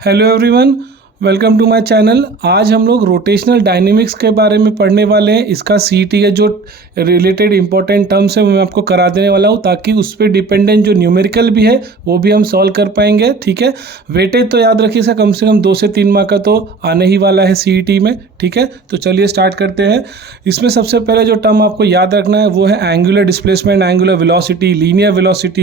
Hello everyone, welcome to my channel. आज हम लोग रोटेशनल डायनेमिक्स के बारे में पढ़ने वाले हैं। इसका सीईटी के जो रिलेटेड इंपॉर्टेंट टर्म्स है वो मैं आपको करा देने वाला हूँ, ताकि उस पर डिपेंडेंट जो न्यूमेरिकल भी है वो भी हम सॉल्व कर पाएंगे। ठीक है, वेटेज तो याद रखिए सर, कम से कम 2 से 3 मार्क का तो आने ही वाला है सीईटी में। ठीक है, तो चलिए स्टार्ट करते हैं। इसमें सबसे पहले जो टर्म आपको याद रखना है वो है angular displacement, angular velocity,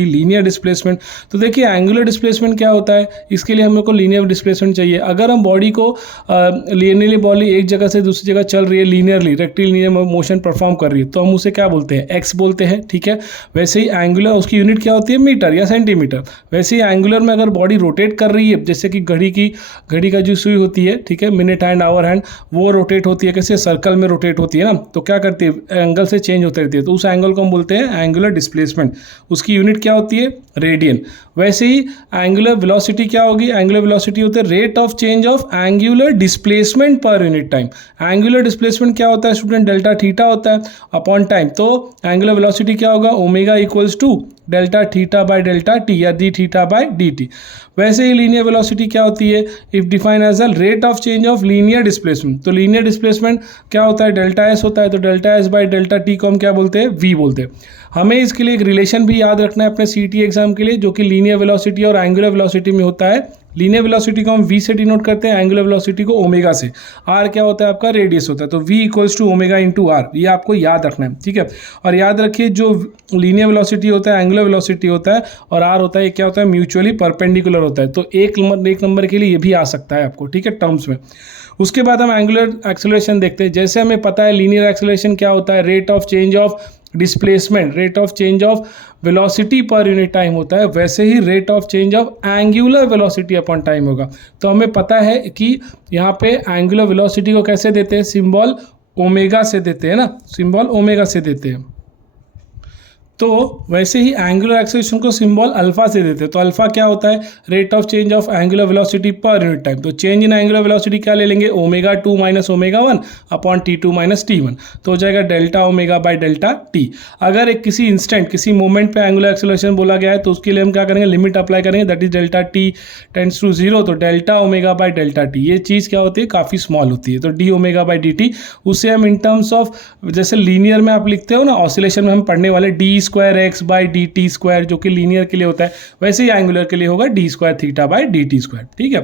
linear displacement. तो देखिए एंगुलर डिस्प्लेसमेंट क्या होता है, इसके लिए हम लोग को लीनियर डिस्प्लेसमेंट चाहिए। अगर हम बॉडी को लीनियरली बॉडी एक जगह से दूसरी जगह चल रही है, लीनियरली रेक्टिलिनियर मोशन परफॉर्म कर रही है, तो हम उसे क्या बोलते हैं, एक्स बोलते हैं। ठीक है, वैसे ही एंगुलर उसकी यूनिट क्या होती है, मीटर या सेंटीमीटर। वैसे ही एंगुलर में अगर बॉडी रोटेट कर रही है, जैसे कि घड़ी का जो सुई होती है, ठीक है, मिनट हैंड, आवर हैंड, वो रोटेट होती है, कैसे सर्कल में रोटेट होती है ना, तो क्या करती है, एंगल से चेंज होती रहती है, तो उस एंगल को हम बोलते हैं एंगुलर डिस्प्लेसमेंट। उसकी यूनिट क्या होती है, रेडियन। वैसे ही एंगुलर वेलोसिटी क्या होगी, एंगुलर वेलोसिटी होती है rate of change of angular displacement per unit time. Angular displacement क्या होता है स्टूडेंट, डेल्टा थीटा होता है अपॉन टाइम। तो एंगुलर वेलोसिटी क्या होगा, omega equals to delta theta by delta T या D theta by D T. वैसे ही लीनियर वेलोसिटी क्या होती है, if define as a rate of change of linear displacement. तो लीनियर डिस्प्लेसमेंट क्या होता है, डेल्टा एस होता है, तो delta S by delta T को हम क्या बोलते हैं, वी बोलते हैं। हमें इसके लिए एक रिलेशन भी याद रखना है अपने सीईटी एग्जाम के लिए, जो कि लीनियर वेलोसिटी और एंगुलर वेलोसिटी में होता है। लीनियर वेलोसिटी को हम v से डिनोट करते हैं, एंगुलर वेलोसिटी को ओमेगा से। r क्या होता है आपका, रेडियस होता है, तो v equals to omega into R, ये आपको याद रखना है। ठीक है, और याद रखिए जो लीनियर वेलोसिटी होता है, एंगुलर वेलोसिटी होता है, और r होता है, ये क्या होता है, म्यूचुअली परपेंडिकुलर होता है। तो एक नंबर के लिए ये भी आ सकता है आपको, ठीक है, टर्म्स में। उसके बाद हम एंगुलर एक्सेलरेशन देखते हैं। जैसे हमें पता है लीनियर एक्सेलरेशन क्या होता है, rate of change of displacement, rate of change of velocity per unit time होता है, वैसे ही rate of change of angular velocity upon time होगा। तो हमें पता है कि यहाँ पे एंगुलर वेलोसिटी को कैसे देते हैं, सिंबल ओमेगा से देते हैं ना, सिंबल ओमेगा से देते हैं। तो वैसे ही एंगुलर एक्सेलरेशन को सिंबल अल्फा से देते हैं। तो अल्फा क्या होता है, rate of change of angular velocity per unit time. तो चेंज इन एंगुलर वेलोसिटी क्या ले लेंगे, omega 2 minus omega 1 upon T2 minus T1, तो हो जाएगा delta omega by delta T. अगर एक किसी इंस्टेंट किसी मोमेंट पे एंगुलर एक्सेलरेशन बोला गया है, तो उसके लिए हम क्या करेंगे, लिमिट अप्लाई करेंगे, that is delta T tends to 0, तो delta omega by delta T. ये चीज़ क्या होती है, काफ़ी स्मॉल होती है, तो D omega by D T. उससे हम इन टर्म्स ऑफ, जैसे लीनियर में आप लिखते हो ना, ऑसिलेशन में हम पढ़ने वाले D square X by D T square, जो कि लीनियर के लिए होता है, वैसे ही एंगुलर के लिए होगा D square theta by D T square. ठीक है,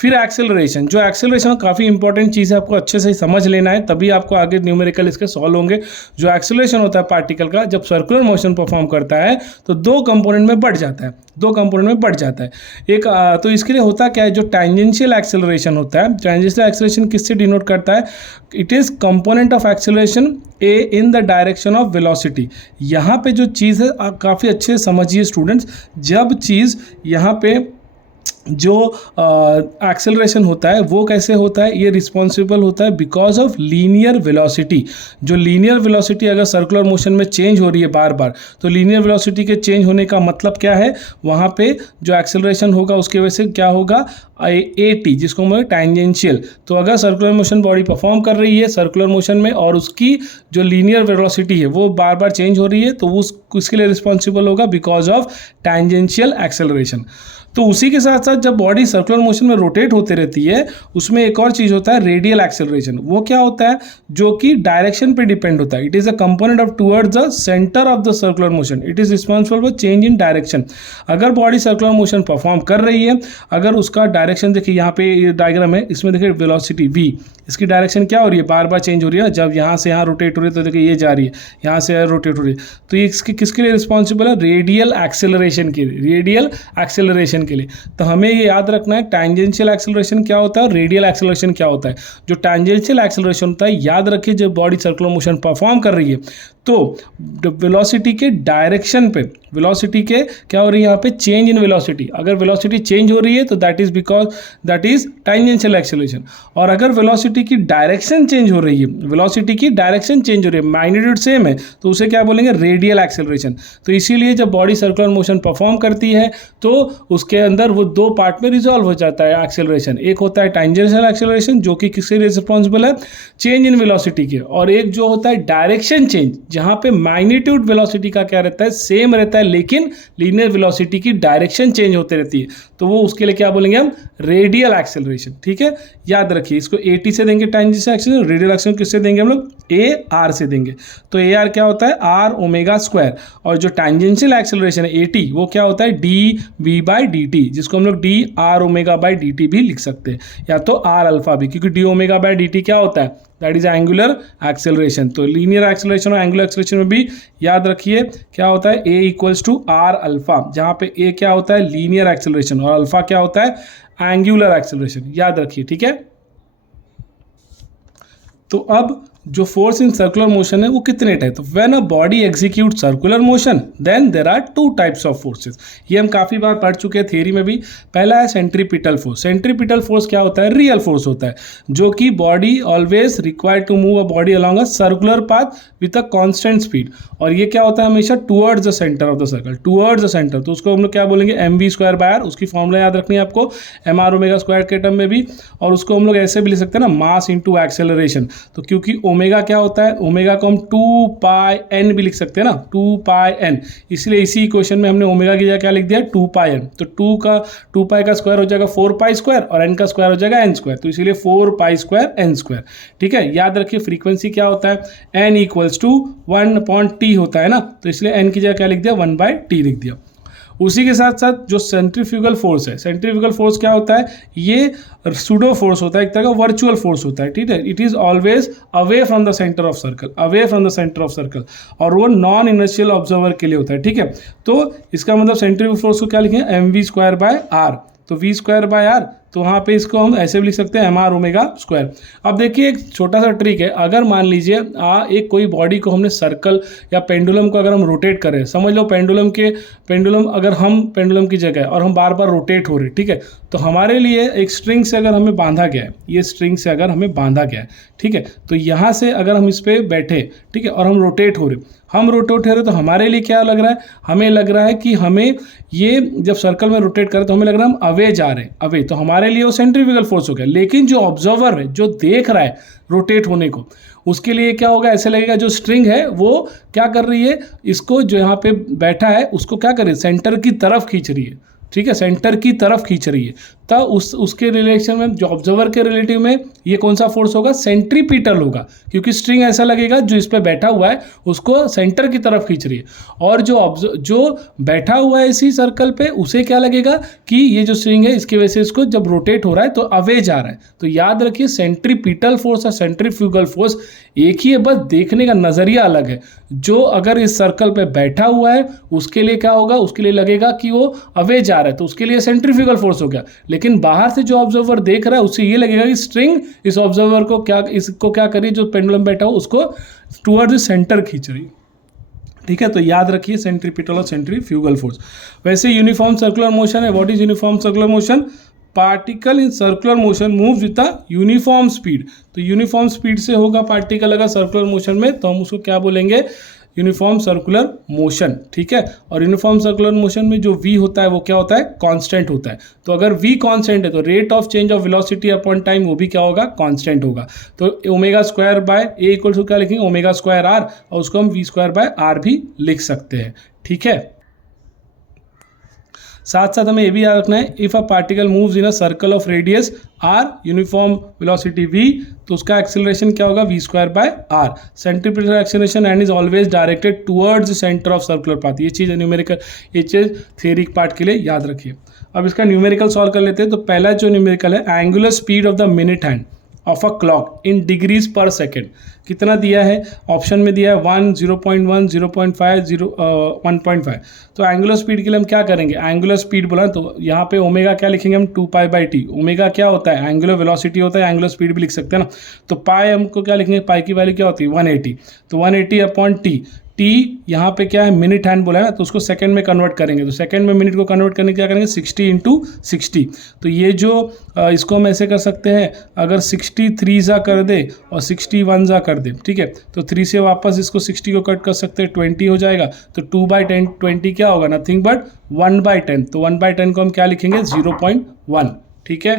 फिर एक्सेलरेशन, जो एक्सेलरेशन काफ़ी इंपॉर्टेंट चीज़ है, आपको अच्छे से समझ लेना है, तभी आपको आगे न्यूमेरिकल इसके सॉल्व होंगे। जो एक्सेलरेशन होता है पार्टिकल का, जब सर्कुलर मोशन परफॉर्म करता है तो 2 कंपोनेंट में बढ़ जाता है, 2 कंपोनेंट में बढ़ जाता है। एक तो इसके लिए होता क्या है, जो टैंजेंशियल एक्सेलरेशन होता है, टैंजेंशियल एक्सेलरेशन किससे डिनोट करता है, it is component of acceleration A in the direction of velocity. यहाँ पे जो चीज़ है आप काफ़ी अच्छे से समझिए स्टूडेंट्स, जब चीज़ यहाँ पे जो एक्सेलरेशन होता है वो कैसे होता है, ये रिस्पॉन्सिबल होता है बिकॉज ऑफ लीनियर वेलोसिटी। जो लीनियर वेलोसिटी अगर सर्कुलर मोशन में चेंज हो रही है बार बार, तो लीनियर वेलोसिटी के चेंज होने का मतलब क्या है, वहाँ पे जो एक्सेलरेशन होगा उसकी वजह से क्या होगा, ए टी, जिसको हम टैंजेंशियल। तो अगर सर्कुलर मोशन बॉडी परफॉर्म कर रही है सर्कुलर मोशन में, और उसकी जो लीनियर वेलोसिटी है वो बार बार चेंज हो रही है, तो उसके लिए रिस्पॉन्सिबल होगा बिकॉज ऑफ टैंजेंशियल एक्सेलरेशन। तो उसी के साथ साथ जब बॉडी सर्कुलर मोशन में रोटेट होते रहती है, उसमें एक और चीज़ होता है रेडियल एक्सेलरेशन। वो क्या होता है, जो कि डायरेक्शन पे डिपेंड होता है। It is a component of towards the centre of the circular motion, it is responsible for change in direction. अगर बॉडी सर्कुलर मोशन परफॉर्म कर रही है, अगर उसका डायरेक्शन देखिए, यहाँ पे ये डायग्राम है, इसमें देखिए वेलोसिटी v, इसकी डायरेक्शन क्या हो रही है, बार बार चेंज हो रही है। जब यहाँ से यहाँ रोटेट हो रही है, तो देखिए ये जा रही है, यहाँ से रोटेट हो रही है, तो ये इसकी किसके लिए रिस्पॉन्सिबल है, रेडियल एक्सेलरेशन के लिए, रेडियल एक्सेलरेशन के लिए। तो हमें ये याद रखना है टैंजेंशियल एक्सेलरेशन क्या होता है और रेडियल एक्सेलरेशन क्या होता है। जो टैंजेंशियल एक्सेलरेशन होता है, याद रखिए जब बॉडी सर्कुलर मोशन परफॉर्म कर रही है, तो वेलोसिटी के डायरेक्शन पे, वेलोसिटी के क्या हो रही है यहाँ पे, चेंज इन वेलोसिटी। अगर वेलोसिटी चेंज हो रही है तो that is because that is tangential acceleration. और अगर वेलोसिटी की डायरेक्शन चेंज हो रही है, वेलोसिटी की डायरेक्शन चेंज हो रही है, मैग्नीट्यूड सेम है, तो उसे क्या बोलेंगे, रेडियल एक्सेलरेशन। तो इसीलिए जब बॉडी सर्कुलर मोशन परफॉर्म करती है तो उसके अंदर वो 2 पार्ट में रिजॉल्व हो जाता है एक्सेलरेशन। एक होता है टैंजेंशियल एक्सेलरेशन, जो कि किससे रिस्पॉन्सिबल है, चेंज इन वेलोसिटी के, और एक जो होता है डायरेक्शन चेंज, जहाँ पे मैग्नीट्यूड वेलोसिटी का क्या रहता है, सेम रहता है, लेकिन लीनियर वेलोसिटी की डायरेक्शन चेंज होते रहती है, तो वो उसके लिए क्या बोलेंगे हम, रेडियल एक्सेलरेशन। ठीक है, याद रखिए इसको AT से देंगे टेंजेंशियल एक्सेलरेशन, रेडियल एक्सेलरेशन किससे देंगे हम लोग, AR से देंगे। तो AR क्या होता है, R ओमेगा स्क्वायर, और जो टेंजेंशियल एक्सेलरेशन है AT वो क्या होता है, dV/dt, जिसको हम लोग dR ओमेगा बाई dt भी लिख सकते हैं, या तो R अल्फा भी, क्योंकि d ओमेगा बाई dt क्या होता है, दैट इज एंगुलर एक्सेलरेशन। तो लीनियर एक्सेलरेशन और एंगुलर एक्सेलरेशन में भी याद रखिए क्या होता है, A equals to R alpha, जहाँ पे A क्या होता है, लीनियर एक्सेलरेशन, और अल्फा क्या होता है, एंगुलर एक्सेलरेशन, याद रखिए। ठीक है, तो अब जो फोर्स इन सर्कुलर मोशन है वो कितने टाइप, तो when a body execute circular motion then there are 2 types of forces. ये हम काफ़ी बार पढ़ चुके हैं थ्योरी में भी। पहला है सेंट्रीपिटल फोर्स। सेंट्रीपिटल फोर्स क्या होता है, रियल फोर्स होता है, जो कि body always required to move a body along a circular path with a constant speed, और ये क्या होता है हमेशा towards the centre of the circle, towards the centre. तो उसको हम लोग क्या बोलेंगे, mv²/r, उसकी फॉर्मूला याद रखनी है आपको, mr ओमेगा स्क्वायर के टर्म में भी, और उसको हम लोग ऐसे भी लिख सकते हैं ना, मास इंटू एक्सेलरेशन। तो क्योंकि ओमेगा क्या होता है, ओमेगा को हम 2πn भी लिख सकते हैं ना, 2πn, इसलिए इसी इक्वेशन में हमने ओमेगा की जगह क्या लिख दिया, 2πn। तो 2π का स्क्वायर हो जाएगा 4π², और n का स्क्वायर हो जाएगा n², तो इसीलिए 4π² n²। ठीक है, याद रखिए फ्रीक्वेंसी क्या होता है, n इक्वल्स टू 1/t होता है ना, तो इसलिए n की जगह क्या लिख दिया, 1/t लिख दिया। उसी के साथ साथ जो सेंट्रीफ्यूगल फोर्स है, सेंट्रीफ्यूगल फोर्स क्या होता है, ये सूडो फोर्स होता है, एक तरह का वर्चुअल फोर्स होता है। ठीक है, it is always away from the centre of circle, away from the centre of circle, और वो नॉन इनर्शियल ऑब्जर्वर के लिए होता है। ठीक है, तो इसका मतलब सेंट्रीफ्यूगल फोर्स को क्या लिखेंगे, mv²/r, तो v²/r, तो वहाँ पे इसको हम ऐसे भी लिख सकते हैं mr ओमेगा स्क्वायर। अब देखिए एक छोटा सा ट्रिक है, अगर मान लीजिए एक कोई बॉडी को हमने सर्कल या पेंडुलम को अगर हम रोटेट करें, समझ लो पेंडुलम अगर हम पेंडुलम की जगह और हम बार बार रोटेट हो रहे, ठीक है, तो हमारे लिए एक स्ट्रिंग से अगर हमें बांधा गया है, ये स्ट्रिंग से अगर हमें बांधा गया है, ठीक है, तो यहाँ से अगर हम इस पर बैठे, ठीक है, और हम रोटेट हो रहे, तो हमारे लिए क्या लग रहा है, हमें लग रहा है कि हमें ये जब सर्कल में रोटेट करें तो हमें लग रहा है हम अवे जा रहे हैं, अवे, तो हमारे लिए वो सेंट्रीफ्यूगल फोर्स हो गया। लेकिन जो ऑब्जर्वर है, जो देख रहा है रोटेट होने को, उसके लिए क्या होगा, ऐसे लगेगा जो स्ट्रिंग है वो क्या कर रही है, इसको जो यहाँ पे बैठा है उसको क्या कर रही है, सेंटर की तरफ खींच रही है। ठीक है, सेंटर की तरफ खींच रही है, तब उसके रिलेशन में, जो ऑब्जर्वर के रिलेटिव में ये कौन सा फोर्स होगा, सेंट्रीपिटल होगा, क्योंकि स्ट्रिंग ऐसा लगेगा जो इस पे बैठा हुआ है उसको सेंटर की तरफ खींच रही है, और जो बैठा हुआ है इसी सर्कल पे उसे क्या लगेगा कि ये जो स्ट्रिंग है इसकी वजह से इसको जब रोटेट हो रहा है तो अवे जा रहा है। तो याद रखिए सेंट्रीपिटल फोर्स और सेंट्रीफ्यूगल फोर्स एक ही है, बस देखने का नजरिया अलग है। जो अगर इस सर्कल पे बैठा हुआ है उसके लिए क्या होगा, उसके लिए लगेगा कि वो अवे जा रहा है, तो उसके लिए सेंट्रीफ्यूगल फोर्स हो गया। लेकिन बाहर से जो ऑब्जर्वर देख रहा है उससे ये लगेगा कि स्ट्रिंग इस ऑब्जर्वर को इसको क्या करी, जो पेंडुलम बैठा हो उसको टुवर्ड्स सेंटर खींच रही। ठीक है, तो याद रखिए सेंट्रीपिटल और सेंट्रीफ्यूगल फोर्स। वैसे यूनिफॉर्म सर्कुलर मोशन है, what is uniform circular motion, particle in circular motion move with a uniform speed. तो यूनिफॉर्म स्पीड से होगा पार्टिकल अगर सर्कुलर मोशन में, तो हम उसको क्या बोलेंगे, यूनिफॉर्म सर्कुलर मोशन। ठीक है, और यूनिफॉर्म सर्कुलर मोशन में जो v होता है वो क्या होता है, कांस्टेंट होता है। तो अगर v कांस्टेंट है तो rate of change of velocity upon time वो भी क्या होगा, कांस्टेंट होगा। तो ओमेगा²/a इक्वल टू क्या लिखेंगे, ओमेगा²r, और उसको हम v²/r भी लिख सकते हैं। ठीक है, साथ साथ हमें ये भी याद रखना है, if a particle moves in a circle of radius r, uniform velocity v, तो उसका एक्सेलरेशन क्या होगा, v²/r। Centripetal acceleration and is always directed towards the centre of circular path. ये चीज़ न्यूमेरिकल, ये चीज़ थ्योरी पार्ट के लिए याद रखिए। अब इसका न्यूमेरिकल सॉल्व कर लेते हैं। तो पहला जो न्यूमेरिकल है, angular speed of the minute hand of a clock in degrees पर सेकेंड, कितना दिया है, ऑप्शन में दिया है 1, 0.1, 0.5, 1.5। तो एंगुलर स्पीड के लिए हम क्या करेंगे, एंगुलर स्पीड बोला तो यहाँ पे ओमेगा क्या लिखेंगे हम, 2π/t। ओमेगा क्या होता है, एंगुलर वेलोसिटी होता है, एंगुलर स्पीड भी लिख सकते हैं ना। तो पाई हमको क्या लिखेंगे, पाई की वैल्यू क्या होती है, 180। तो 180/t, टी यहाँ पे क्या है, मिनट हैंड बोला है ना, तो उसको सेकंड में कन्वर्ट करेंगे। तो सेकंड में मिनट को कन्वर्ट करने क्या करेंगे, 60 × 60। तो ये जो इसको हम ऐसे कर सकते हैं, अगर 63 जा कर दे और 61 जा कर दे, ठीक है, तो 3 से वापस इसको 60 को कट कर सकते हैं, 20 हो जाएगा। तो 2/10, 20 क्या होगा, नथिंग बट 1/10। तो 1/10 को हम क्या लिखेंगे, 0.1। ठीक है,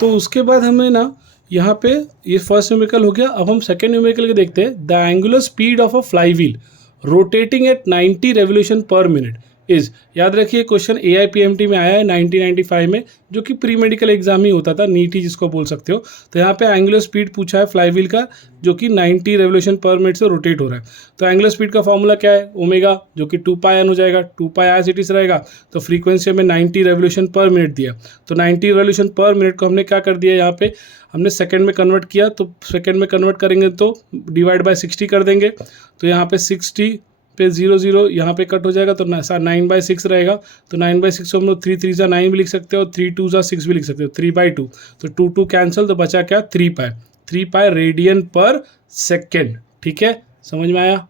तो उसके बाद हमें ना यहाँ पे ये फर्स्ट न्यूमेरिकल हो गया। अब हम सेकेंड न्यूमेरिकल के देखते हैं। The angular speed of a fly wheel rotating at 90 revolution पर मिनट इज, याद रखिए क्वेश्चन AIPMT में आया है 1995 में, जो कि प्री मेडिकल एग्जाम ही होता था, नीट ही जिसको बोल सकते हो। तो यहाँ पे एंगुलर स्पीड पूछा है फ्लाई व्हील का, जो कि 90 रेवोल्यूशन पर मिनट से रोटेट हो रहा है। तो एंगुलर स्पीड का फॉर्मूला क्या है, ओमेगा, जो कि 2πn हो जाएगा, 2π एज इट इज रहेगा। तो फ्रीक्वेंसी में 90 रेवोल्यूशन पर मिनट दिया, तो 90 रेवोल्यूशन पर मिनट को हमने क्या कर दिया, यहाँ पे हमने सेकंड में कन्वर्ट किया, तो सेकंड में कन्वर्ट करेंगे तो डिवाइड बाय 60 कर देंगे। तो यहाँ पे 60 पे 0 यहाँ पे कट हो जाएगा, तो 9/6 रहेगा। तो 9/6 को हम लोग 3 3 जा 9 भी लिख सकते हो और 3 2 जा 6 भी लिख सकते हो, 3/2। तो 2 2 कैंसिल, तो बचा क्या, 3π रेडियन पर सेकेंड। ठीक है, समझ में आया।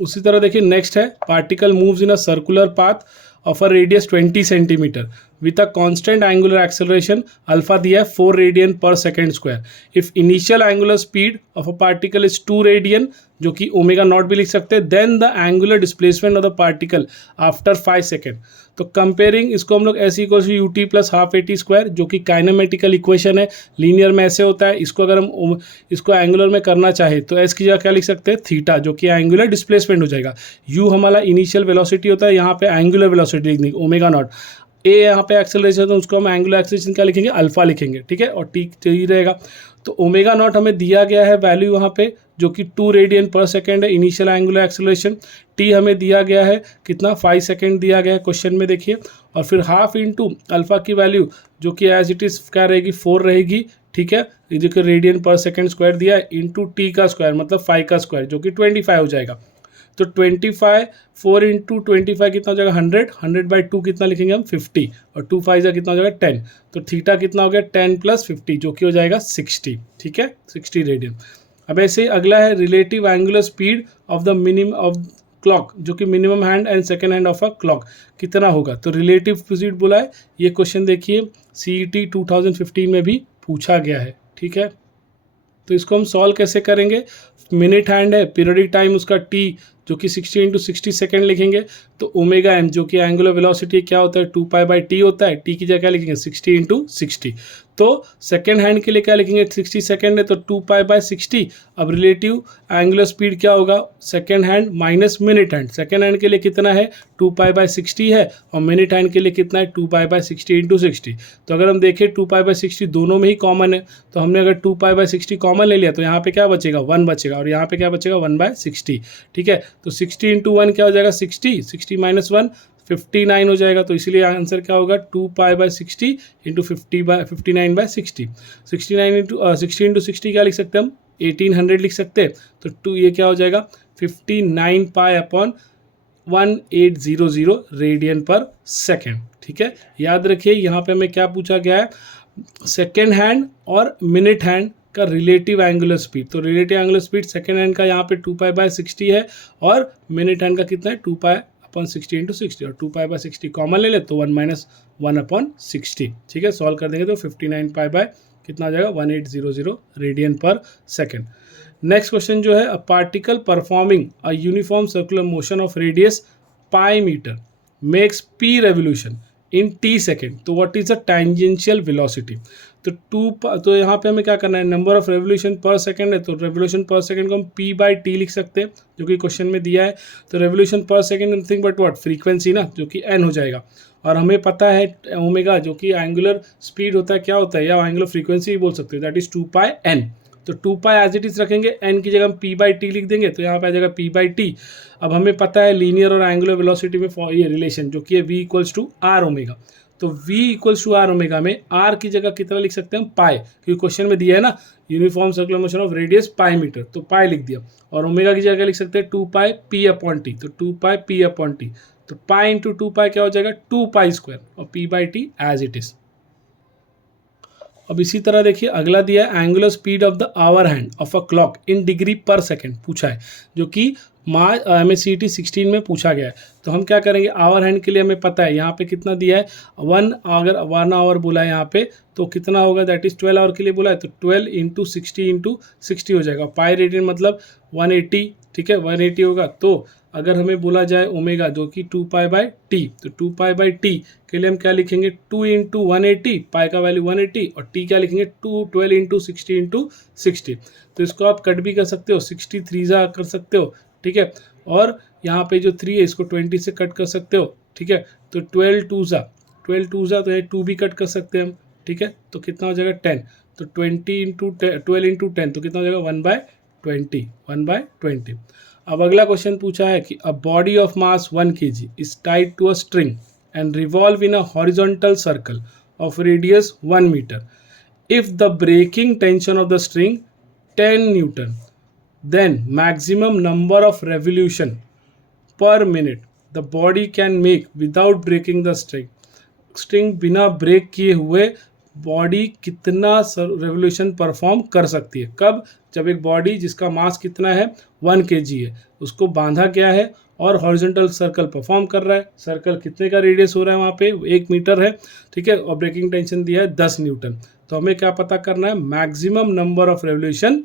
उसी तरह देखिए नेक्स्ट है, particle moves in a circular path of a radius 20 centimetre with a constant angular acceleration alpha दिया है 4 radian per second square. If initial angular speed of a particle is 2 radian, जो कि ओमेगा नॉट भी लिख सकते हैं, then the angular displacement of the particle after 5 second. तो comparing इसको हम लोग ऐसे equal to ut plus half AT square, जो कि काइनेमेटिकल इक्वेशन है, लीनियर में ऐसे होता है। इसको अगर हम इसको एंगुलर में करना चाहे तो एस की जगह क्या लिख सकते हैं, थीटा, जो कि एंगुलर डिस्प्लेसमेंट हो जाएगा। u हमारा इनिशियल वेलोसिटी होता है, यहाँ पे एंगुलर वेलोसिटी लिखनी ओमेगा नॉट। ए यहाँ पे एक्सेलरेशन, तो उसको हम एंगुलर एक्सेलरेशन क्या लिखेंगे, अल्फा लिखेंगे। ठीक है, और टी ही रहेगा। तो ओमेगा नॉट हमें दिया गया है वैल्यू यहाँ पे, जो कि 2 रेडियन पर सेकेंड है इनिशियल एंगुलर एक्सेलरेशन। टी हमें दिया गया है कितना, 5 सेकेंड दिया गया है क्वेश्चन में, देखिए। और फिर हाफ इंटू अल्फा की वैल्यू, जो कि एज इट इज़ क्या रहेगी, 4 रहेगी। ठीक है, ये जो कि रेडियन पर सेकेंड स्क्वायर दिया है, इंटू टी का स्क्वायर मतलब 5 का स्क्वायर, जो कि 25 हो जाएगा। तो 25, 4 इंटू 25 कितना हो जाएगा, 100, 100/2 कितना लिखेंगे हम, 50, और 2 5 कितना हो जाएगा, 10। तो थीटा कितना हो गया, 10 + 50, जो कि हो जाएगा 60। ठीक है, 60 रेडियन। अब ऐसे ही अगला है relative angular speed of the minimum of clock, जो कि minimum hand and second hand of a clock कितना होगा। तो रिलेटिव स्पीड बोला है, ये क्वेश्चन देखिए CET 2015 में भी पूछा गया है। ठीक है, तो इसको हम सॉल्व कैसे करेंगे, मिनट हैंड है, पीरियडिक टाइम उसका t, जो कि 60 × 60 सेकेंड लिखेंगे। तो ओमेगा m, जो कि एंगुलर वेलोसिटी क्या होता है, 2π/t होता है। t की जगह क्या लिखेंगे, 60 × 60। तो सेकेंड हैंड के लिए क्या लिखेंगे, 60 सेकेंड है तो 2π/60। अब रिलेटिव एंगुलर स्पीड क्या होगा, second hand minus minute hand. Second hand के लिए कितना है, 2π/60 है, और मिनट हैंड के लिए कितना है, 2π/60 × 60। तो अगर हम देखें 2π/60 दोनों में ही कॉमन है, तो हमने अगर 2π/60 कॉमन ले लिया तो यहाँ पे क्या बचेगा, 1 बचेगा, और यहाँ पे क्या बचेगा, 1/60। ठीक है, तो 60 × 1 क्या हो जाएगा, 60, 60 - 1 59 हो जाएगा। तो इसीलिए आंसर क्या होगा, 2π/60 × 59/60। 60 × 60 क्या लिख सकते हैं हम, 1800 लिख सकते हैं। तो ये क्या हो जाएगा, 59π/1800 रेडियन पर सेकेंड। ठीक है, याद रखिए यहाँ पे हमें क्या पूछा गया है, सेकेंड हैंड और मिनट हैंड का रिलेटिव एंगुलर स्पीड। तो relative angular speed second hand का यहाँ पे 2π/60 है, और मिनट हैंड का कितना है, 2π/60 × 60, और 2π/60 कॉमन ले ले तो 1 - 1/60। ठीक है, सॉल्व कर देंगे तो 59π कितना आ जाएगा, 1800 radian per second. Next question जो है, a particle performing a uniform circular motion of radius π makes p revolution in t second. तो what is the tangential velocity. तो यहाँ पे हमें क्या करना है, number of revolution per second है, तो रेवोल्यूशन पर सेकंड को हम p/t लिख सकते हैं, जो कि क्वेश्चन में दिया है। तो revolution per second nothing but what, frequency ना, जो कि n हो जाएगा। और हमें पता है ओमेगा, जो कि एंगुलर स्पीड होता है, क्या होता है, या एंगुलर फ्रीक्वेंसी भी बोल सकते हैं, दैट इज 2πn। तो 2π एज इट इज रखेंगे, n की जगह हम p/t लिख देंगे, तो यहाँ पे आ जाएगा p/t। अब हमें पता है लीनियर और एंगुलर वेलोसिटी में ये रिलेशन, जो कि है v = r ओमेगा। तो v = r ओमेगा में r की जगह कितना लिख सकते हैं हम, पाई, क्योंकि क्वेश्चन में दिया है ना uniform circular motion of radius π, तो पाई लिख दिया। और ओमेगा की जगह लिख सकते हैं 2πp/t, तो 2πp/t। तो पाई × 2π क्या हो जाएगा, 2π², और p/t एज इट इज। अब इसी तरह देखिए अगला दिया है, angular speed of the hour hand of a clock in degree per second पूछा है, जो कि CET 16 में पूछा गया है। तो हम क्या करेंगे, आवर हैंड के लिए हमें पता है यहाँ पे कितना दिया है, 1, अगर 1 आवर बोला है यहाँ पे तो कितना होगा, दैट इज 12 आवर के लिए बोला है, तो 12 × 60 × 60 हो जाएगा। पाई रेडियन मतलब 180। ठीक है 180 होगा। तो अगर हमें बोला जाए ओमेगा जो कि 2π/t, तो 2π/t के लिए हम क्या लिखेंगे 2 इंटू 180, पाई का वैल्यू 180 और t क्या लिखेंगे 212 इंटू 60 इंटू 60। तो इसको आप कट भी कर सकते हो, 63 जा कर सकते हो, ठीक है। और यहाँ पे जो 3 है इसको 20 से कट कर सकते हो, ठीक है। तो 12 जा तो ये 2 भी कट कर सकते हैं हम, ठीक है। तो कितना हो जाएगा 10, तो 20 इंटू 12 इंटू 10 तो कितना हो जाएगा 1/20। अब अगला क्वेश्चन पूछा है कि a body of mass 1 kg is tied to a string and revolve in a horizontal circle of radius 1 metre. If the breaking tension of the string 10 newton, then maximum number of revolution per minute the body can make without breaking the string बिना break किए हुए body कितना revolution perform कर सकती है। कब? जब एक बॉडी जिसका मास कितना है 1 kg है, उसको बांधा गया है और हॉरिजॉन्टल सर्कल परफॉर्म कर रहा है। सर्कल कितने का रेडियस हो रहा है वहाँ पे 1 मीटर है, ठीक है। और ब्रेकिंग टेंशन दिया है 10 न्यूटन। तो हमें क्या पता करना है मैक्सिमम नंबर ऑफ रेवोल्यूशन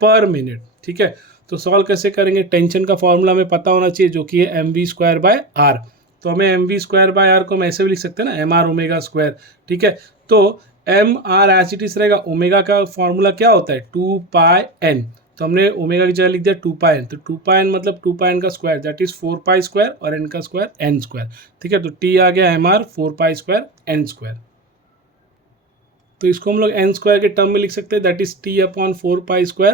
पर मिनट, ठीक है। तो सॉल्व कैसे करेंगे, टेंशन का फॉर्मूला हमें पता होना चाहिए जो कि है mv²/r। तो हमें mv²/r को हम ऐसे भी लिख सकते हैं ना mr ओमेगा स्क्वायर, ठीक है। तो mr एज इट इज रहेगा, ओमेगा का फॉर्मूला क्या होता है 2πn, तो हमने ओमेगा की जगह लिख दिया 2πn। तो 2πn मतलब 2πn का स्क्वायर दैट इज 4π² और n का स्क्वायर n², ठीक है। तो t आ गया mr 4π² n²। तो इसको हम लोग n² के टर्म में लिख सकते हैं दैट इज t/4π²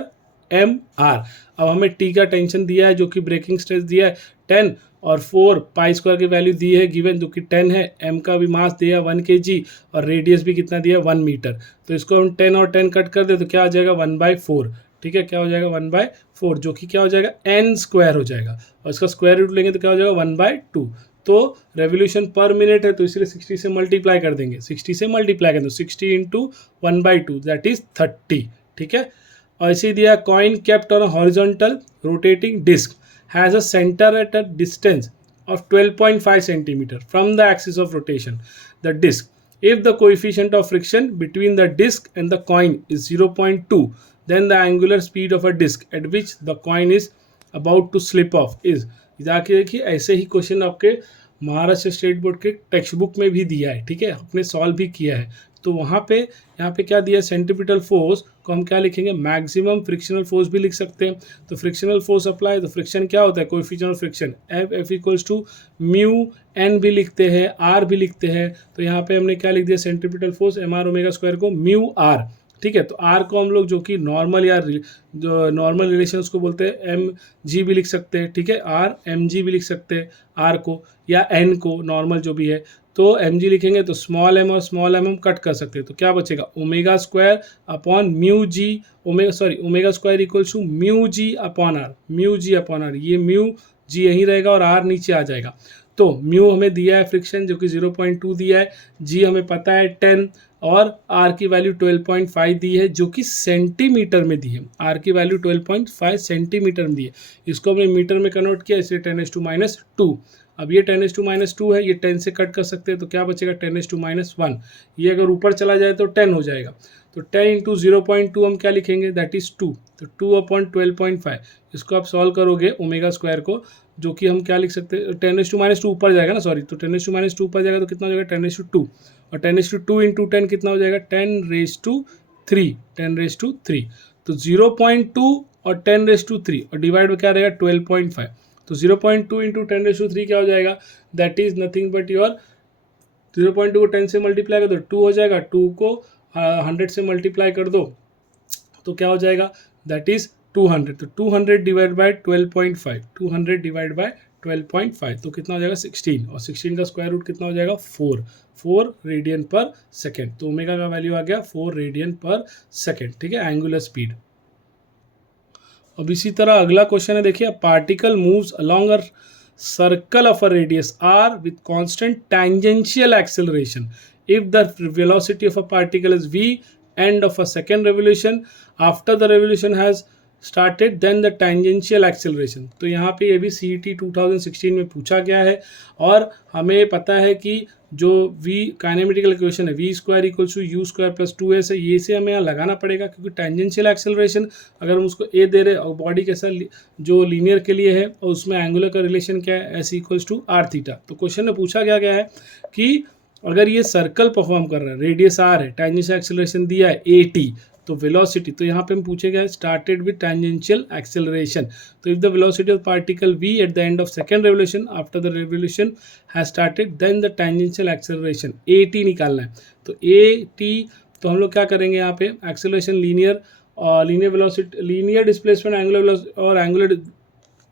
mr। अब हमें t का टेंशन दिया है जो कि ब्रेकिंग स्ट्रेस दिया है 10 और 4π² की वैल्यू दी है गिवन जो कि 10 है, m का भी मास दिया है 1 kg और रेडियस भी कितना दिया है 1 मीटर। तो इसको हम 10 और 10 कट कर दे तो क्या आ जाएगा 1/4, ठीक है। क्या हो जाएगा 1/4 जो कि क्या हो जाएगा n² हो जाएगा और इसका स्क्वायर रूट लेंगे तो क्या हो जाएगा 1/2। तो रेवोल्यूशन पर मिनट है तो इसलिए 60 से मल्टीप्लाई कर देंगे, 60 से मल्टीप्लाई करें तो 60 इंटू 1/2 दैट इज 30, ठीक है। और इसी दिया coin kept on a horizontal rotating disc has a centre at a distance of 12.5 centimeter from the axis of rotation the disc. If the coefficient of friction between the disc and the coin is 0.2, then the angular speed of a disc at which the coin is about to slip off is। जाके देखिए ऐसे ही question आपके Maharashtra state board के text book में भी दिया है, ठीक है, आपने सॉल्व भी किया है। तो वहाँ पे यहाँ पे क्या दिया है सेंट्रीपिटल फोर्स को हम क्या लिखेंगे मैक्सिमम फ्रिक्शनल फोर्स भी लिख सकते हैं। तो फ्रिक्शनल फोर्स अप्लाई, तो फ्रिक्शन क्या होता है coefficient of friction F equals to mu N भी लिखते हैं आर भी लिखते हैं। तो यहाँ पे हमने क्या लिख दिया centripetal force mr omega square को म्यू आर, ठीक है। तो आर को हम लोग जो कि नॉर्मल या जो नॉर्मल रिलेशन उसको बोलते हैं एम जी भी लिख सकते हैं, ठीक है। आर एम जी भी लिख सकते हैं आर को या एन को नॉर्मल जो भी है। तो एम जी लिखेंगे तो स्मॉल एम और स्मॉल एम हम कट कर सकते हैं। तो क्या बचेगा omega square upon mu G omega square equals to mu G upon R, ये म्यू जी यहीं रहेगा और आर नीचे आ जाएगा। तो म्यू हमें दिया है फ्रिक्शन जो कि 0.2 दिया है, जी हमें पता है 10 और आर की वैल्यू 12.5 दी है जो कि सेंटीमीटर में दी है। आर की वैल्यू 12.5 सेंटीमीटर में दी है, इसको हमने मीटर में कन्वर्ट किया इसलिए 10⁻²। अब ये 10⁻² है, ये 10 से कट कर सकते हैं तो क्या बचेगा 10⁻1। ये अगर ऊपर चला जाए तो 10 हो जाएगा। तो 10 इंटू 0.2 हम क्या लिखेंगे दैट इज़ 2, तो 2/12.5। इसको आप सॉल्व करोगे ओमेगा स्क्वायर को जो कि हम क्या लिख सकते हैं 10⁻² ऊपर जाएगा ना, सॉरी, तो 10⁻² ऊपर जाएगा तो कितना हो जाएगा 10⁻2 और 10⁻2 इंटू 10 कितना हो जाएगा 10⁻3। तो 0.2 और 10⁻3 और डिवाइड में क्या रहेगा 12.5। तो 0.2 इंटू 10⁻3 क्या हो जाएगा that is nothing but your 0.2 को 10 से मल्टीप्लाई कर दो 2 हो जाएगा, 2 को 100 से मल्टीप्लाई कर दो तो क्या हो जाएगा दैट इज 200। तो 200 डिवाइड बाय 12.5, 200 डिवाइड बाय 12.5 तो कितना हो जाएगा 16 और 16 का स्क्वायर रूट कितना हो जाएगा 4 रेडियन पर सेकेंड। तो ओमेगा का वैल्यू आ गया 4 रेडियन पर सेकेंड, ठीक है, एंगुलर स्पीड। अब इसी तरह अगला क्वेश्चन है, देखिए particle moves along a circle of a radius r with constant tangential acceleration if the velocity of a particle is v end of a second revolution after the revolution has started then the tangential acceleration. तो यहाँ पे ये भी CET 2016 में पूछा गया है और हमें पता है कि जो v काइनेमेटिकल इक्वेशन है v² equals to u² plus 2s है, ये से हमें यहाँ लगाना पड़ेगा क्योंकि टेंजेंशियल एक्सेलरेशन अगर हम उसको a दे रहे और बॉडी कैसा जो लीनियर के लिए है और उसमें एंगुलर का रिलेशन क्या है s equals to r theta. तो क्वेश्चन में पूछा गया है कि अगर ये सर्कल परफॉर्म कर रहा है, रेडियस r है, टेंजेंशियल एक्सेलरेशन दिया है at, तो वेलोसिटी, तो यहाँ पे हम पूछेगा स्टार्टेड विद टेंजेंशियल एक्सेलरेशन। तो if the velocity of particle v at the end of second revolution after the revolution has started then the tangential acceleration at निकालना है। तो at, तो हम लोग क्या करेंगे यहाँ पे acceleration linear velocity, linear displacement, angular और एंगुलर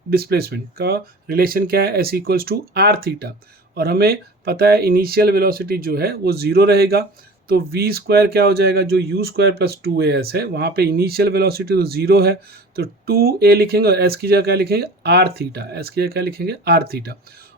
डिस्प्लेसमेंट का रिलेशन क्या है s equals to r theta. और हमें पता है इनिशियल वेलोसिटी जो है वो 0 रहेगा, तो v² क्या हो जाएगा, जो u² प्लस 2as है वहाँ पे इनिशियल वेलोसिटी तो 0 है, तो 2a लिखेंगे और s की जगह क्या लिखेंगे r थीटा, s की जगह क्या लिखेंगे r थीटा।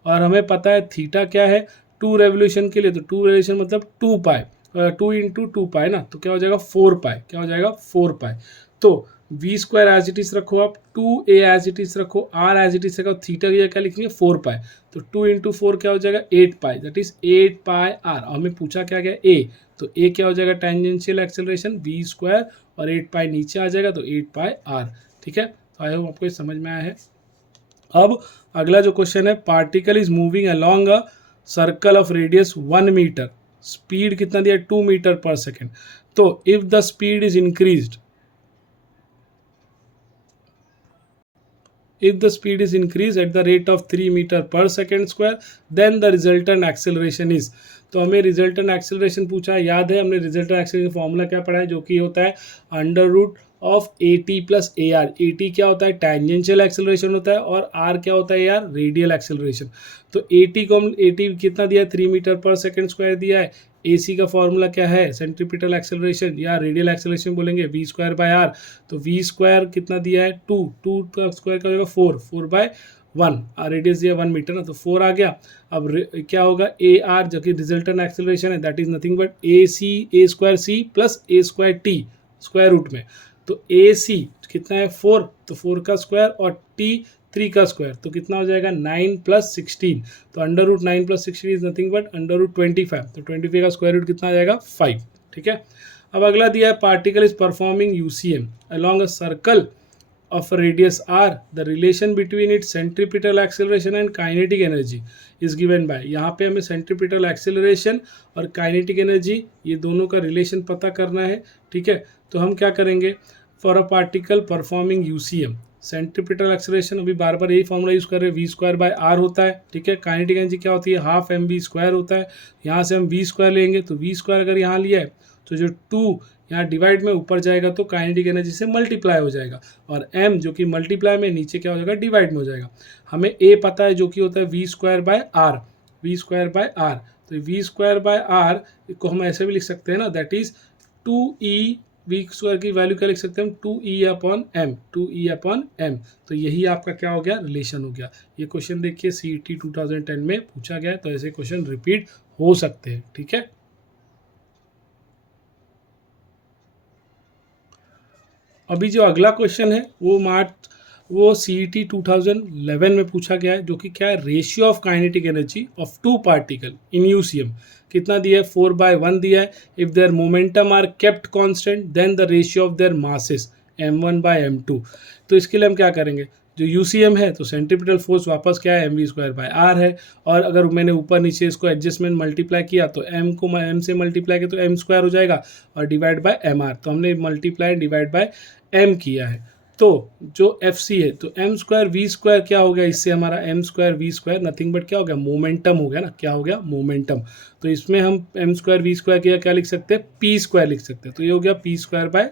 और हमें पता है थीटा क्या है 2 रेवोल्यूशन के लिए, तो 2 रेवोल्यूशन मतलब 2 पाई, 2 इंटू 2 पाई ना, तो क्या हो जाएगा 4 पाई, क्या हो जाएगा 4 पाई। तो v² एज इट इज रखो आप, 2a एज इट इज रखो, r एज इट इज रखो, थीटा की जगह क्या लिखेंगे 4 पाई, तो 2 इंटू 4 क्या हो जाएगा 8 पाई, दैट इज 8 पाई r। हमें पूछा क्या गया a, तो a क्या हो जाएगा टेंजेंशियल एक्सेलरेशन v² और 8 पाई नीचे आ जाएगा तो 8 पाई r। ठीक है, तो आई होप आपको ये समझ में आया है। अब अगला जो क्वेश्चन है, particle is moving along a circle of radius 1 metre, speed कितना दिया 2 मीटर पर सेकेंड। तो if the speed is increased, if the speed is increased at the rate of 3 meter per second square then the resultant acceleration is। तो हमें resultant acceleration पूछा है, याद है हमने रिजल्टेंट एक्सेलरेशन फॉर्मूला क्या पढ़ा है, जो कि होता है under root of AT plus AR। AT क्या होता है टेंजेंशियल एक्सेलरेशन होता है और R क्या होता है यार रेडियल एक्सेलरेशन। तो AT को हम AT कितना दिया है 3 मीटर पर सेकेंड स्क्वायर दिया है, AC का फॉर्मूला क्या है सेंट्रीपिटल एक्सेलरेशन या रेडियल एक्सेलरेशन बोलेंगे v² बाय r। तो v² कितना दिया है 2 का स्क्वायर का होगा 4 बाय 1, रेडियस दिया 1 मीटर ना, तो 4 आ गया। अब क्या होगा AR जो कि रिजल्टेंट एक्सेलरेशन है, that is nothing but a² plus a² t square root में। तो AC कितना है 4, तो 4 का स्क्वायर और t 3 का स्क्वायर, तो कितना हो जाएगा 9 प्लस 16, तो under root 9 plus 16 is nothing but under root 25, तो 25 का स्क्वायर रूट कितना आ जाएगा 5। ठीक है, अब अगला दिया है particle is performing UCM along a circle of radius r, the relation between its centripetal acceleration and kinetic energy is given by। यहाँ पे हमें centripetal acceleration और kinetic energy ये दोनों का relation पता करना है। ठीक है, तो हम क्या करेंगे, for a particle performing UCM centripetal acceleration, अभी बार बार यही फॉर्मूला यूज़ कर रहे हैं, v² बाय r होता है। ठीक है, काइनेटिक एनर्जी क्या होती है हाफ mv² होता है, यहाँ से हम v² लेंगे, तो v² अगर यहाँ लिया है तो जो 2 यहाँ डिवाइड में ऊपर जाएगा तो काइनेटिक एनर्जी से मल्टीप्लाई हो जाएगा, और m जो कि मल्टीप्लाई में नीचे क्या हो जाएगा डिवाइड में हो जाएगा। हमें a पता है जो कि होता है v² bye r, v² bye r। तो v² बाय r को हम ऐसे भी लिख सकते हैं ना, दैट इज 2e, v² की वैल्यू क्या लिख सकते हैं हम 2e upon m, 2e upon m। तो यही आपका क्या हो गया रिलेशन हो गया। ये क्वेश्चन देखिए CET 2010 में पूछा गया है, तो ऐसे क्वेश्चन रिपीट हो सकते हैं। ठीक है, अभी जो अगला क्वेश्चन है वो CET 2011 में पूछा गया है, जो कि क्या है ratio of kinetic energy of 2 particle in UCM कितना दिया है 4/1 दिया है। If their momentum are kept constant then the ratio of their masses m1/m2। तो इसके लिए हम क्या करेंगे, जो UCM है तो सेंट्रीपिटल फोर्स वापस क्या है mv² बाय r है, और अगर मैंने ऊपर नीचे इसको एडजस्टमेंट मल्टीप्लाई किया तो m को m से मल्टीप्लाई किया तो m² हो जाएगा और डिवाइड बाय mr, तो हमने मल्टीप्लाई डिवाइड बाय m किया है। तो जो FC है तो m² v² क्या हो गया, इससे हमारा m² v² नथिंग बट क्या हो गया मोमेंटम हो गया ना, क्या हो गया मोमेंटम। तो इसमें हम m² v² क्या लिख सकते हैं p² लिख सकते हैं, तो ये हो गया p² बाय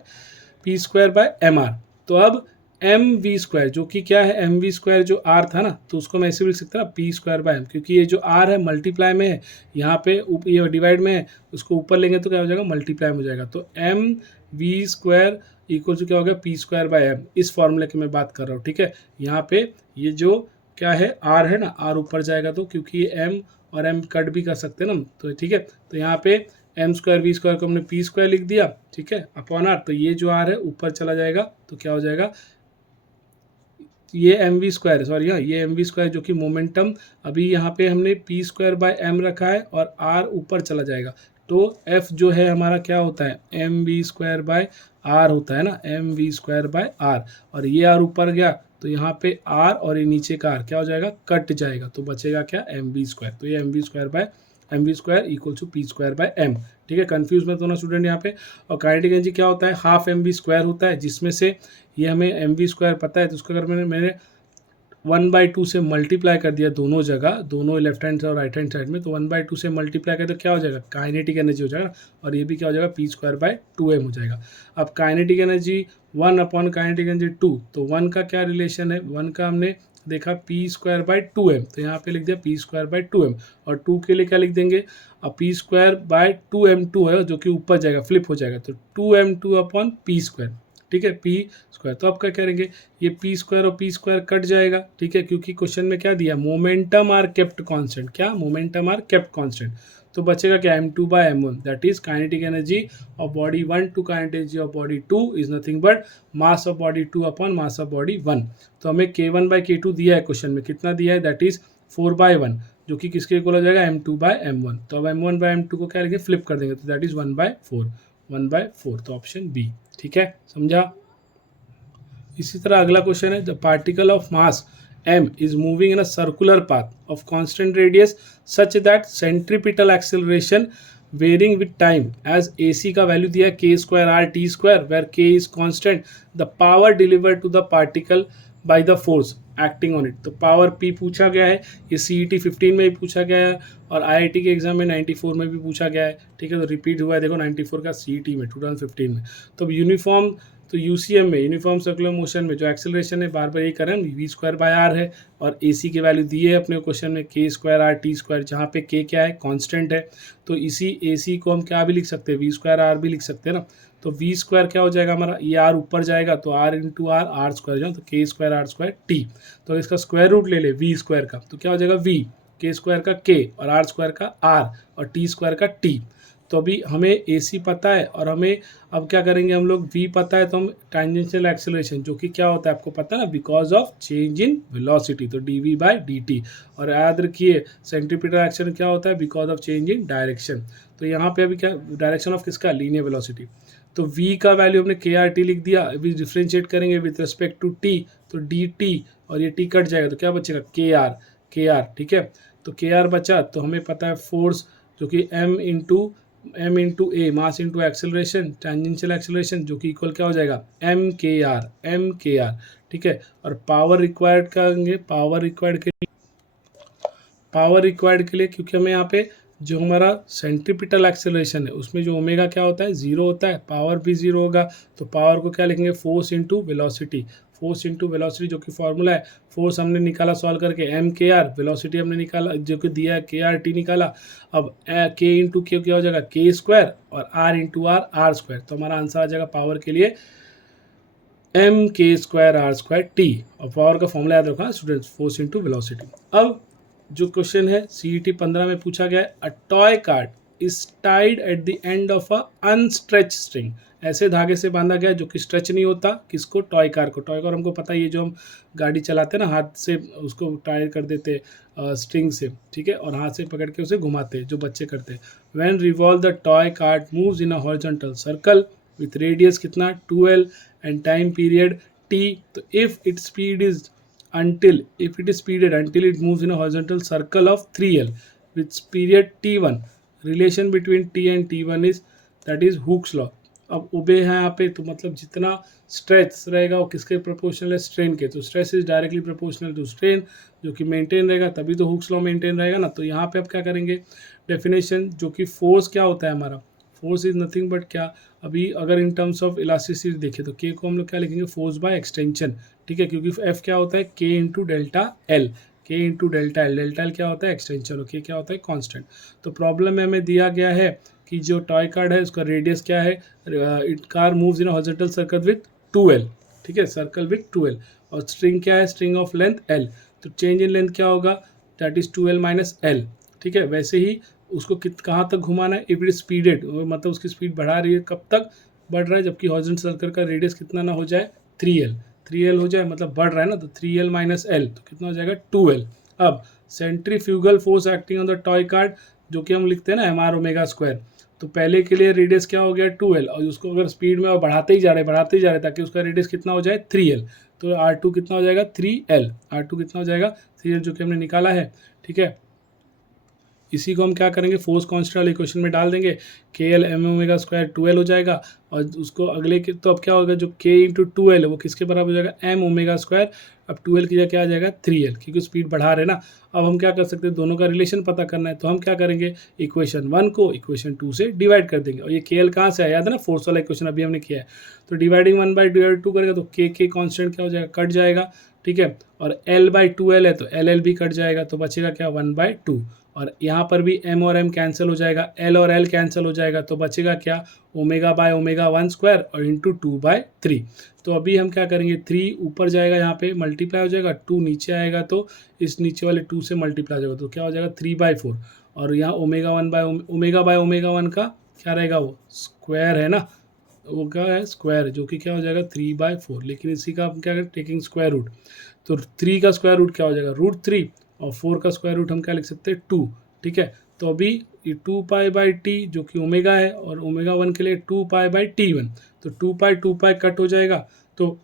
mr। तो अब mv² जो कि क्या है mv² जो r था ना, तो उसको मैं ऐसे भी लिख सकता ना p² बाय m, क्योंकि ये जो r है मल्टीप्लाई में है, यहाँ पे ये डिवाइड में है, उसको ऊपर लेंगे तो क्या हो जाएगा मल्टीप्लाई में हो जाएगा। तो mv² इक्वल टू क्या हो गया p² बाय m, इस फॉर्मूले की मैं बात कर रहा हूँ। ठीक है, यहाँ पे ये जो क्या है r है ना, r ऊपर जाएगा तो क्योंकि ये m और m कट भी कर सकते हैं ना, तो ठीक है, तो यहाँ पे m² v² को हमने p² लिख दिया। ठीक है, अपॉन r, तो ये जो r है ऊपर चला जाएगा तो क्या हो जाएगा ये एम वी स्क्वायर, सॉरी हाँ, ये एम वी स्क्वायर जो कि मोमेंटम, अभी यहाँ पे हमने पी स्क्वायर बाय एम रखा है और आर ऊपर चला जाएगा, तो एफ जो है हमारा क्या होता है, M V square by R होता है ना, M V square by R, और ये आर ऊपर गया तो यहाँ पे आर और ये नीचे का आर क्या हो जाएगा, कट जाएगा, तो बचेगा क्या, एम वी स्क्वायर। तो ये M V square by M V square equal to P square by M. ठीक है, कंफ्यूज मत होना स्टूडेंट यहाँ पे। और काइनेटिक एनर्जी क्या होता है, हाफ एम वी स्क्वायर होता है, जिसमें से ये हमें एम वी स्क्वायर पता है, तो उसको अगर मैंने 1/2 से मल्टीप्लाई कर दिया दोनों जगह, दोनों लेफ्ट हैंड और राइट हैंड साइड में, तो 1/2 से मल्टीप्लाई कर तो क्या हो जाएगा, काइनेटिक एनर्जी हो जाएगा, और ये भी क्या हो जाएगा, पी स्क्वायर बाय 2m हो जाएगा। अब kinetic energy 1 upon kinetic energy 2, तो 1 का क्या रिलेशन है, 1 का हमने देखा पी स्क्वायर बाय 2m, तो यहाँ पे लिख दिया पी स्क्वायर बाय 2m, और 2 के लिए क्या लिख देंगे, अब पी स्क्वायर बाय 2m2 है जो कि ऊपर जाएगा, फ्लिप हो जाएगा, तो 2m2 अपॉन पी स्क्वायर। ठीक है, पी स्क्वायर, तो आप क्या करेंगे, ये पी स्क्वायर और पी स्क्वायर कट जाएगा। ठीक है, क्योंकि क्वेश्चन में क्या दिया, मोमेंटम आर केप्ट कांस्टेंट, क्या मोमेंटम आर केप्ट कांस्टेंट, तो बचेगा क्या, m2 by m1, that is kinetic energy of body 1 to kinetic energy of body 2 is nothing but mass of body 2 upon mass of body 1। तो हमें k1 bye k2 दिया है question में, कितना दिया है, दैट इज 4/1, जो कि किसके इक्वल हो जाएगा, m2 बाय m1। तो अब m1 बाय m2 को क्या लिखेंगे, फ्लिप कर देंगे, तो दैट इज 1/4, तो ऑप्शन बी। ठीक है, समझा। इसी तरह अगला क्वेश्चन है, the particle of mass m is moving in a circular path of constant radius such that centripetal acceleration varying with time as ac का वैल्यू दिया है k square r t square where k is constant, the power delivered to the particle by the force acting on it। तो power p पूछा गया है, ये CET 15 में भी पूछा गया है और IIT के एग्जाम में 94 में भी पूछा गया है। ठीक है, तो रिपीट हुआ है, देखो 94 का CET में 2015 में। तो यूनिफॉर्म, तो यूसीएम में यूनिफॉर्म सर्कुलर मोशन में जो एक्सेलरेशन है, बार बार ये करें, वी स्क्वायर बाय आर है, और एसी की वैल्यू दी है अपने क्वेश्चन में के स्क्वायर आर टी स्क्वायर, जहाँ पे के क्या है, कांस्टेंट है, तो इसी एसी को हम क्या भी लिख सकते हैं, वी स्क्वायर आर भी लिख सकते हैं ना। तो वी स्क्वायर क्या हो जाएगा हमारा, ये आर ऊपर जाएगा तो R into R, R square जाओ तो के स्क्वायर आर स्क्वायर टी, तो इसका स्क्वायर रूट ले ले वी स्क्वायर का, तो क्या हो जाएगा वी, के स्क्वायर का के और आर स्क्वायर का आर और टी स्क्वायर का टी। तो अभी हमें AC पता है और हमें अब क्या करेंगे, हम लोग V पता है, तो हम टेंजेंशियल एक्सेलरेशन जो कि क्या होता है आपको पता है ना, because of change in velocity, तो dv बाय dt, और याद रखिए सेंट्रीपिटल एक्शन क्या होता है, because of change in direction. तो यहाँ पे अभी क्या, डायरेक्शन ऑफ किसका, लीनियर वेलोसिटी, तो V का वैल्यू हमने KRT लिख दिया, अभी डिफ्रेंशिएट करेंगे विथ रिस्पेक्ट टू T, तो dt और ये T कट जाएगा तो क्या बचेगा, KR। ठीक है, तो KR बचा, तो हमें पता है फोर्स जो कि m into A, mass into acceleration, tangential acceleration, जो कि इक्वल क्या हो जाएगा, m k r। ठीक है, और पावर रिक्वायर्ड करेंगे, पावर रिक्वायर्ड के लिए क्योंकि हमें यहाँ पे जो हमारा सेंट्रीपिटल एक्सेलरेशन है उसमें जो ओमेगा क्या होता है, जीरो होता है, पावर भी जीरो होगा, तो पावर को क्या लिखेंगे, फोर्स इंटू वेलोसिटी, जो कि फॉर्मूला है, फोर्स हमने निकाला सॉल्व करके m/k/r, वेलोसिटी हमने निकाला जो कि दिया है KRT निकाला, अब k इंटू के क्या हो जाएगा, के स्क्वायर और r इंटू आर स्क्वायर, तो हमारा आंसर आ जाएगा पावर के लिए m/k²r²t, और पावर का फॉर्मूला याद रखना स्टूडेंट्स, फोर्स इंटू वेलोसिटी। अब जो क्वेश्चन है CET 15 में पूछा गया है, a toy cart is tied at the end of a unstretched string, ऐसे धागे से बांधा गया जो कि स्ट्रेच नहीं होता, किसको, टॉय कार को। टॉय कार हमको पता है, ये जो हम गाड़ी चलाते हैं ना, हाथ से उसको टाई कर देते स्ट्रिंग से, ठीक है, और हाथ से पकड़ के उसे घुमाते, जो बच्चे करते हैं। When revolve the toy cart moves in a horizontal circle with radius कितना 2l and time period t, तो if it speed is if it is speeded until it moves in a horizontal circle of 3l with period t1, relation between t and t1 is that is Hooke's law। अब ube हैं यहाँ पे, तो मतलब जितना stretch रहेगा वो किसके प्रोपोर्शनल है, स्ट्रेन के, तो stress is directly proportional to strain, जो कि मेंटेन रहेगा तभी तो हुक्स लॉ मेंटेन रहेगा ना। तो यहाँ पे अब क्या करेंगे, डेफिनेशन जो कि फोर्स क्या होता है हमारा, फोर्स इज नथिंग बट क्या, अभी अगर इन टर्म्स ऑफ इलास्टिसिटी देखें तो के को हम लोग क्या लिखेंगे, फोर्स बाय एक्सटेंशन, ठीक है, क्योंकि एफ क्या होता है, के into delta L, delta L क्या होता है, एक्सटेंशन, के क्या होता है, कांस्टेंट। तो प्रॉब्लम में हमें दिया गया है कि जो टॉय कार्ड है उसका रेडियस क्या है, it car moves in horizontal circle with 2l, ठीक है, सर्कल विथ 2l, और स्ट्रिंग क्या है, स्ट्रिंग ऑफ लेंथ l, तो चेंज इन लेंथ क्या होगा, that is 2l minus l, ठीक है। वैसे ही उसको कहाँ तक घुमाना है, इफ इट स्पीडेड, मतलब उसकी स्पीड बढ़ा रही है, कब तक बढ़ रहा है, जबकि हॉरिजॉन्टल सर्कल का रेडियस कितना ना हो जाए, 3l 3L हो जाए, मतलब बढ़ रहा है ना, तो 3L माइनस एल, तो कितना हो जाएगा 2L। अब centrifugal force acting on the toy card, जो कि हम लिखते हैं ना एम आर ओमेगा स्क्वायर, तो पहले के लिए रेडियस क्या हो गया 2L, और उसको अगर स्पीड में बढ़ाते ही जा रहे ताकि उसका रेडियस कितना हो जाए 3L, तो R2 कितना हो जाएगा 3L, R2 कितना हो जाएगा 3L, जो कि हमने निकाला है। ठीक है, इसी को हम क्या करेंगे, फोर्स कांस्टेंट वाले इक्वेशन में डाल देंगे, के L M omega square 2L हो जाएगा, और उसको अगले के, तो अब क्या होगा, जो k इंटू 2L है वो किसके बराबर हो जाएगा, एम ओमेगा स्क्वायर। अब 2L की जगह क्या आ जाएगा 3L, क्योंकि स्पीड बढ़ा रहे ना। अब हम क्या कर सकते हैं, दोनों का रिलेशन पता करना है, तो हम क्या करेंगे, इक्वेशन 1 को इक्वेशन 2 से डिवाइड कर देंगे, और ये के एल कहाँ से आया, याद है ना, फोर्स वाला इक्वेशन अभी हमने किया है। तो डिवाइडिंग 1 बाई डिवाइड 2 करेगा, तो के कॉन्स्टेंट क्या हो जाएगा, कट जाएगा। ठीक है, और L बाई 2L है, तो LL भी कट जाएगा, तो बचेगा क्या 1/2, और यहाँ पर भी m और m कैंसिल हो जाएगा, L और L कैंसिल हो जाएगा, तो बचेगा क्या ओमेगा बाय ओमेगा 1 स्क्वायर और इंटू 2/3। तो अभी हम क्या करेंगे, 3 ऊपर जाएगा, यहाँ पे मल्टीप्लाई हो जाएगा, 2 नीचे आएगा, तो इस नीचे वाले 2 से मल्टीप्लाई हो जाएगा, तो क्या हो जाएगा 3/4, और यहाँ ओमेगा बाय ओमेगा 1 का क्या रहेगा, वो स्क्वायर है ना, वो क्या है स्क्वायर, जो कि क्या हो जाएगा 3/4, लेकिन इसी का हम क्या करें, टेकिंग स्क्वायर रूट, तो 3 का स्क्वायर रूट क्या हो जाएगा √3, और 4 का स्क्वायर रूट हम क्या लिख सकते हैं 2। ठीक है, तो अभी ये 2π/t जो कि ओमेगा है, और ओमेगा 1 के लिए 2π/t1, तो 2π कट हो जाएगा, तो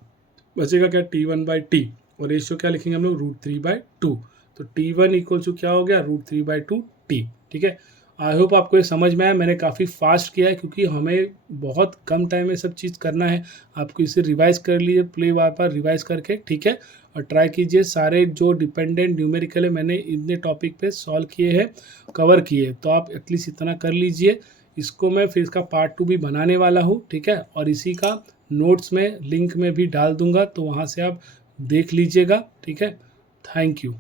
बचेगा क्या T1/t, और रेशियो क्या लिखेंगे हम लोग √3/2, तो T1 इक्वल टू क्या हो गया √3/2t। ठीक है, आई होप आपको ये समझ में आया। मैंने काफ़ी फास्ट किया है क्योंकि हमें बहुत कम टाइम में सब चीज़ करना है। आपको इसे रिवाइज कर लीजिए, प्ले बार रिवाइज करके, ठीक है, और ट्राई कीजिए सारे जो डिपेंडेंट न्यूमेरिकल है मैंने इतने टॉपिक पे सॉल्व किए हैं, कवर किए, तो आप एटलीस्ट इतना कर लीजिए। इसको मैं फिर इसका पार्ट 2 भी बनाने वाला हूँ, ठीक है, और इसी का नोट्स में लिंक में भी डाल दूंगा, तो वहाँ से आप देख लीजिएगा। ठीक है, थैंक यू।